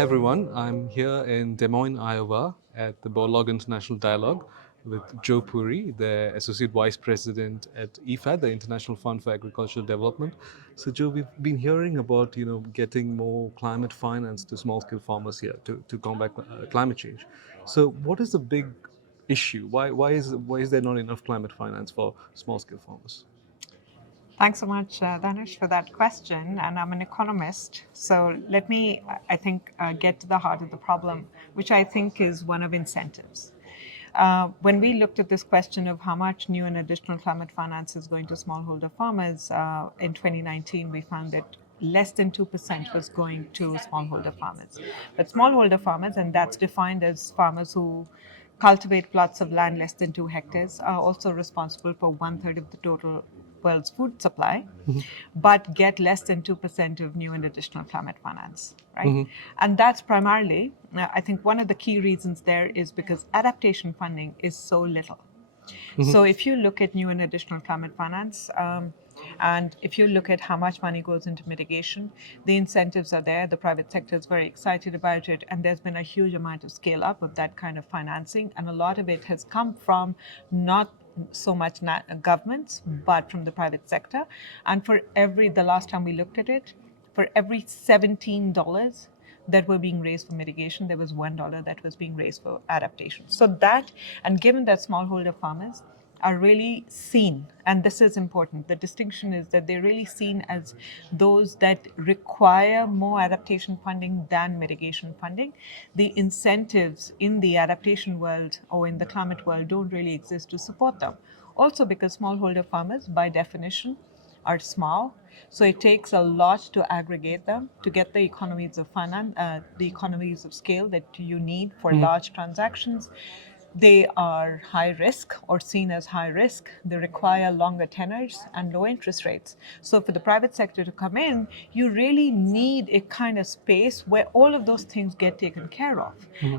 Hi everyone, I'm here in Des Moines, Iowa at the Borlaug International Dialogue with Jyotsna Puri, the Associate Vice President at IFAD, the International Fund for Agricultural Development. So Jo, we've been hearing about getting more climate finance to small-scale farmers here to combat climate change. So what is the big issue? Why is there not enough climate finance for small-scale farmers? Thanks so much, Danish, for that question. And I'm an economist. So let me, I think, get to the heart of the problem, which I think is one of incentives. When we looked at this question of how much new and additional climate finance is going to smallholder farmers in 2019, we found that less than 2% was going to smallholder farmers. But smallholder farmers, and that's defined as farmers who cultivate plots of land less than 2 hectares, are also responsible for 1/3 of the total world's food supply, but get less than 2% of new and additional climate finance, right? And that's primarily, I think one of the key reasons there is because adaptation funding is so little. So if you look at new and additional climate finance, and if you look at how much money goes into mitigation, the incentives are there. The private sector is very excited about it, and there's been a huge amount of scale up of that kind of financing, and a lot of it has come from not so much governments, but from the private sector. And the last time we looked at it, for every $17 that were being raised for mitigation, there was $1 that was being raised for adaptation. So that, and given that smallholder farmers are really seen, and this is important, the distinction is that they're really seen as those that require more adaptation funding than mitigation funding. The incentives in the adaptation world or in the climate world don't really exist to support them. Also because smallholder farmers, by definition, are small, so it takes a lot to aggregate them to get the economies of finance, the economies of scale that you need for large transactions. They are high risk or seen as high risk. They require longer tenors and low interest rates. So for the private sector to come in, you really need a kind of space where all of those things get taken care of.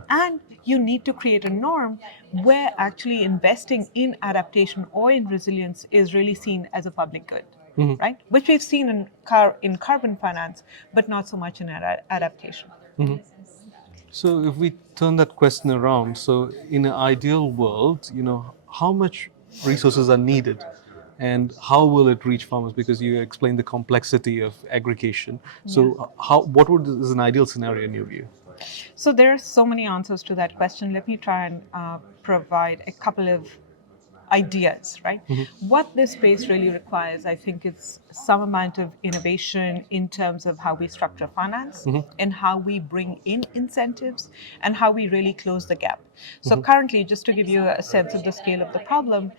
And you need to create a norm where actually investing in adaptation or in resilience is really seen as a public good. Right? Which we've seen in carbon finance, but not so much in adaptation. So if we turn that question around, so in an ideal world, how much resources are needed and how will it reach farmers? Because you explained the complexity of aggregation. So is an ideal scenario in your view? So there are so many answers to that question. Let me try and provide a couple of ideas, right? What this space really requires, I think, is some amount of innovation in terms of how we structure finance and how we bring in incentives and how we really close the gap. So currently, just to give you a sense of the scale of the problem,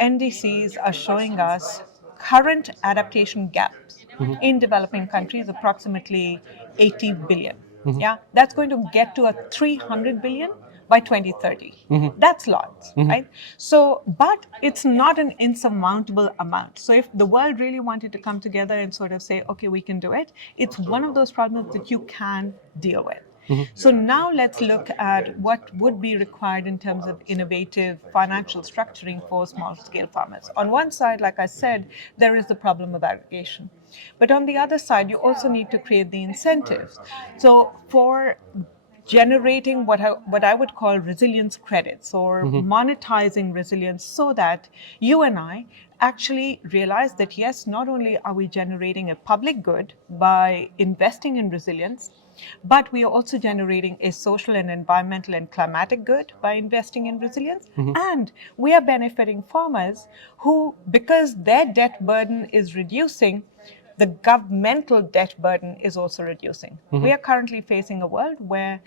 NDCs are showing us current adaptation gaps in developing countries, approximately 80 billion. Yeah, that's going to get to a 300 billion by 2030. That's lots, right? So, but it's not an insurmountable amount. So if the world really wanted to come together and sort of say, okay, we can do it, it's one of those problems that you can deal with. So now let's look at what would be required in terms of innovative financial structuring for small scale farmers. On one side, like I said, there is the problem of aggregation. But on the other side, you also need to create the incentives. So for generating what I would call resilience credits or monetizing resilience so that you and I actually realize that yes, not only are we generating a public good by investing in resilience, but we are also generating a social and environmental and climatic good by investing in resilience. And we are benefiting farmers who, because their debt burden is reducing, the governmental debt burden is also reducing. We are currently facing a world where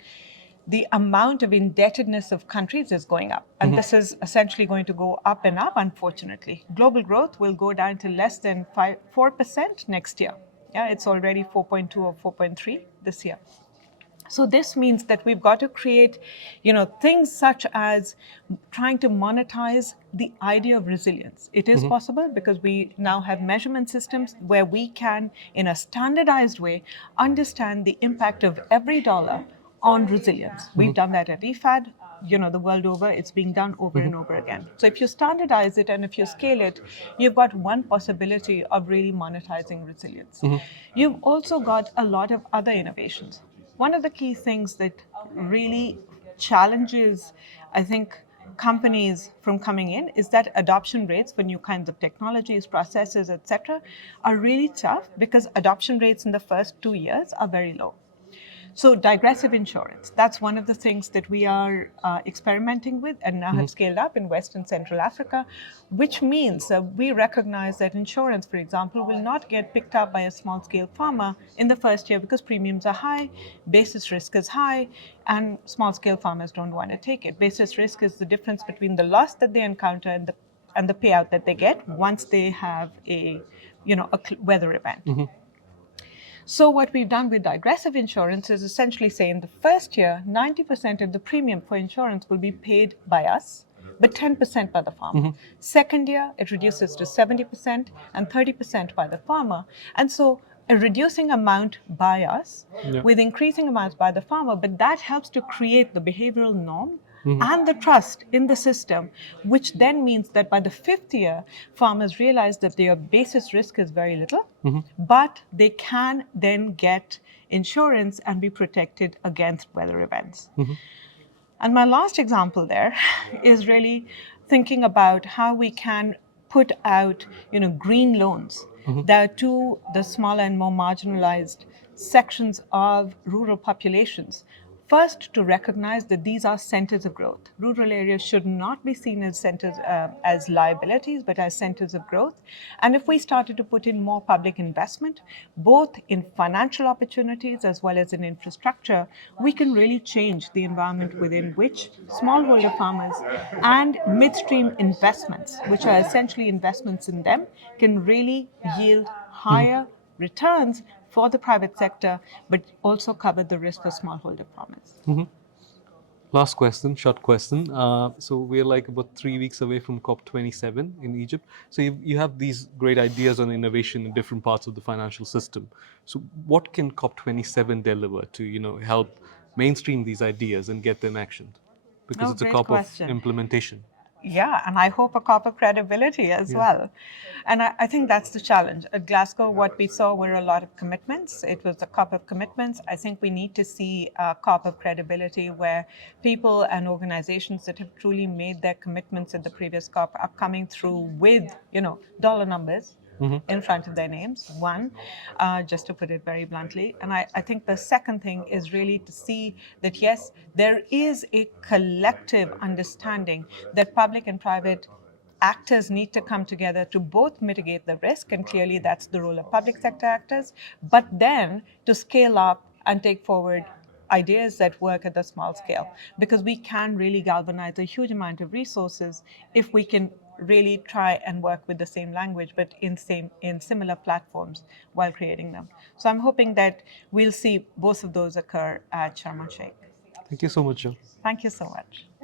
the amount of indebtedness of countries is going up. And this is essentially going to go up and up, unfortunately. Global growth will go down to less than 4% next year. Yeah, it's already 4.2 or 4.3 this year. So this means that we've got to create, things such as trying to monetize the idea of resilience. It is possible because we now have measurement systems where we can, in a standardized way, understand the impact of every dollar on resilience. We've done that at IFAD. The world over, it's being done over and over again. So if you standardize it and if you scale it, you've got one possibility of really monetizing resilience. You've also got a lot of other innovations. one of the key things that really challenges, I think, companies from coming in is that adoption rates for new kinds of technologies, processes, etc., are really tough because adoption rates in the first 2 years are very low. So digressive insurance, that's one of the things that we are experimenting with and now have scaled up in West and Central Africa, which means that we recognize that insurance, for example, will not get picked up by a small scale farmer in the first year because premiums are high, basis risk is high, and small scale farmers don't want to take it. Basis risk is the difference between the loss that they encounter and the payout that they get once they have a weather event. So what we've done with digressive insurance is essentially say in the first year, 90% of the premium for insurance will be paid by us, but 10% by the farmer. Second year, it reduces to 70% and 30% by the farmer. And so a reducing amount by us with increasing amounts by the farmer, but that helps to create the behavioral norm and the trust in the system, which then means that by the fifth year, farmers realize that their basis risk is very little, but they can then get insurance and be protected against weather events. And my last example there is really thinking about how we can put out, green loans that are to the smaller and more marginalized sections of rural populations. First, to recognize that these are centers of growth. Rural areas should not be seen as centers as liabilities, but as centers of growth. And if we started to put in more public investment, both in financial opportunities as well as in infrastructure, we can really change the environment within which smallholder farmers and midstream investments, which are essentially investments in them, can really yield higher returns for the private sector, but also cover the risk for smallholder farmers. Last question, short question. So we're like about 3 weeks away from COP27 in Egypt. So you have these great ideas on innovation in different parts of the financial system. So what can COP27 deliver to help mainstream these ideas and get them actioned? Because it's a Great COP of question. implementation. Yeah, and I hope a cop of credibility as well. And I think that's the challenge. At Glasgow, what we saw were a lot of commitments. It was a cop of commitments. I think we need to see a cop of credibility where people and organizations that have truly made their commitments at the previous cop are coming through with, dollar numbers in front of their names, one, just to put it very bluntly. And I think the second thing is really to see that, yes, there is a collective understanding that public and private actors need to come together to both mitigate the risk, and clearly that's the role of public sector actors, but then to scale up and take forward ideas that work at the small scale, because we can really galvanize a huge amount of resources if we can really try and work with the same language but in similar platforms while creating them. So I'm hoping that we'll see both of those occur at Sharm el Sheikh. Thank you so much, Jo. Thank you so much.